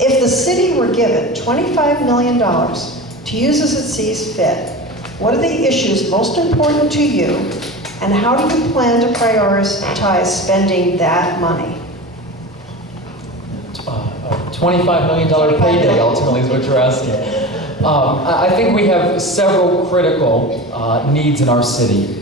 If the city were given $25 million to use as it sees fit, what are the issues most important to you, and how do you plan to prioritize spending that money? $25 million payday, ultimately, is what you're asking. I think we have several critical needs in our city.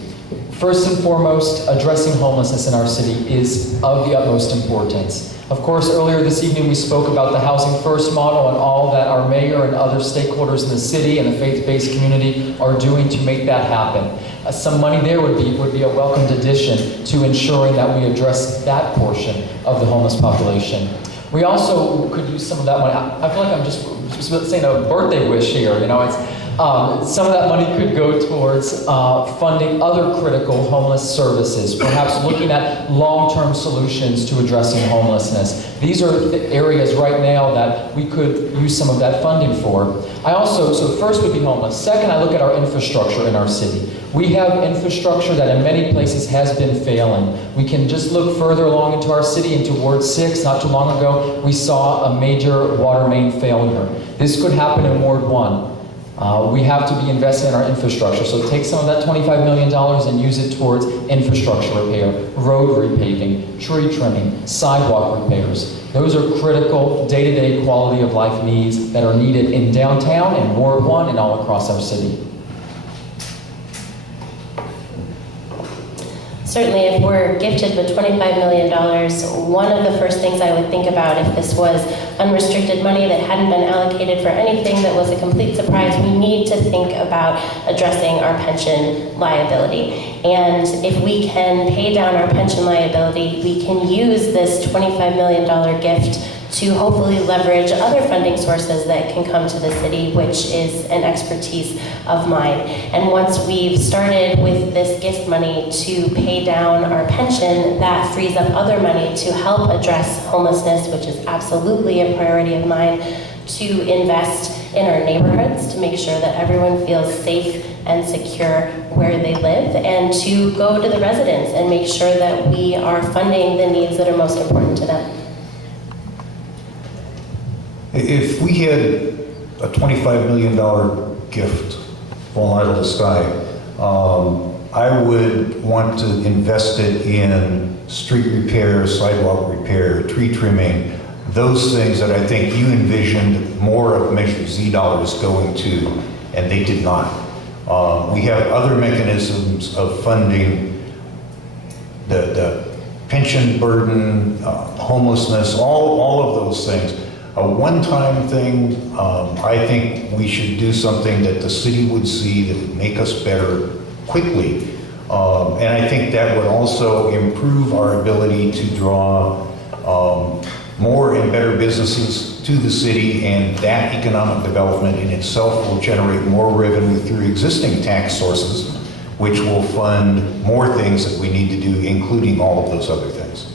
First and foremost, addressing homelessness in our city is of the utmost importance. Of course, earlier this evening we spoke about the Housing First model and all that our mayor and other stakeholders in the city and the faith-based community are doing to make that happen. Some money there would be a welcomed addition to ensuring that we address that portion of the homeless population. We also could use some of that money. I feel like I'm just saying a birthday wish here. You know, it's some of that money could go towards funding other critical homeless services, perhaps looking at long-term solutions to addressing homelessness. These are the areas right now that we could use some of that funding for. So first would be homeless. Second, I look at our infrastructure in our city. We have infrastructure that in many places has been failing. We can just look further along into our city, into Ward 6. Not too long ago, we saw a major water main failure. This could happen in Ward 1. We have to be investing in our infrastructure. So take some of that $25 million and use it towards infrastructure repair, road repaving, tree trimming, sidewalk repairs. Those are critical day-to-day quality of life needs that are needed in downtown, in Ward 1, and all across our city. Certainly, if we're gifted with $25 million, one of the first things I would think about if this was unrestricted money that hadn't been allocated for anything that was a complete surprise, we need to think about addressing our pension liability. And if we can pay down our pension liability, we can use this $25 million gift to hopefully leverage other funding sources that can come to the city, which is an expertise of mine. And once we've started with this gift money to pay down our pension, that frees up other money to help address homelessness, which is absolutely a priority of mine, to invest in our neighborhoods, to make sure that everyone feels safe and secure where they live, and to go to the residents and make sure that we are funding the needs that are most important to them. If we had a $25 million gift falling out of the sky, I would want to invest it in street repair, sidewalk repair, tree trimming, those things that I think you envisioned more of Measure Z dollars going to, and they did not. We have other mechanisms of funding the pension burden, homelessness, all of those things. A one-time thing, I think we should do something that the city would see that would make us better quickly. And I think that would also improve our ability to draw more and better businesses to the city, and that economic development in itself will generate more revenue through existing tax sources, which will fund more things that we need to do, including all of those other things.